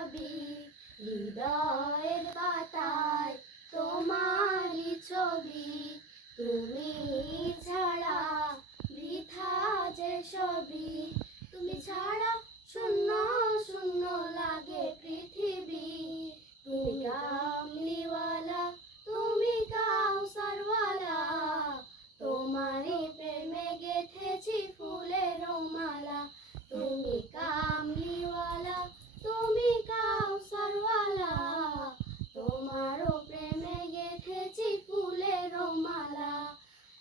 সবই, হৃদয়ের পাতায় তোমারই ছবি। তুমি ছাড়া বৃথা যে সবই, তুমি ছাড়া শূন্য শূন্য লাগে পৃথিবী। তুমি কামলিওয়ালা, তুমি কাউসারওয়ালা, তোমারই প্রেমে গেথেছি ফুলের মালা। তুমি কামলিওয়ালা, তুমি কাউসারওয়ালা, তোমারও প্রেমে গেথেছি ফুলের মালা।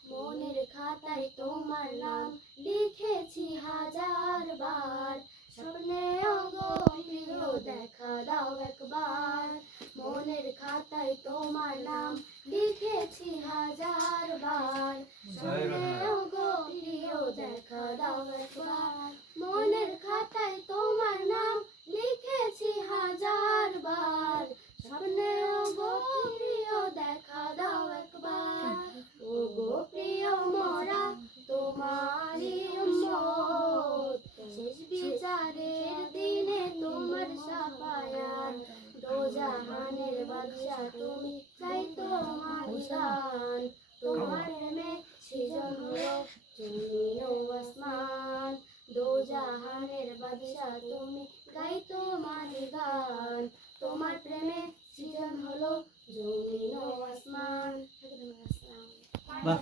মনের খাতায় তোমার নাম লিখেছি হাজার বার, স্বপ্নেও গো প্রিয় দেখা দাও একবার। মনের খাতায় তোমার নাম লিখেছি হাজার বার, স্বপ্নেও গো প্রিয় দেখা দাও একবার। মনের খাতায় তোমার নাম লিখেছি হাজার বার, স্বপ্নেও গো প্রিয় দেখা দাও একবার। ও গো প্রিয় মোরা তোমারই উম্মত, শেষ বিচারের দিনে তোমার শাফায়াত। দোজাহানের বাদশা তুমি, চাই তোমার গান। তোমার প্রেমে সৃজন হলো জমিন ও আসমান। দোজাহানের বাদশা তুমি, গাই তোমার গান। তোমার প্রেমে সৃজন হলো জমিন ও আসমান। বাহ।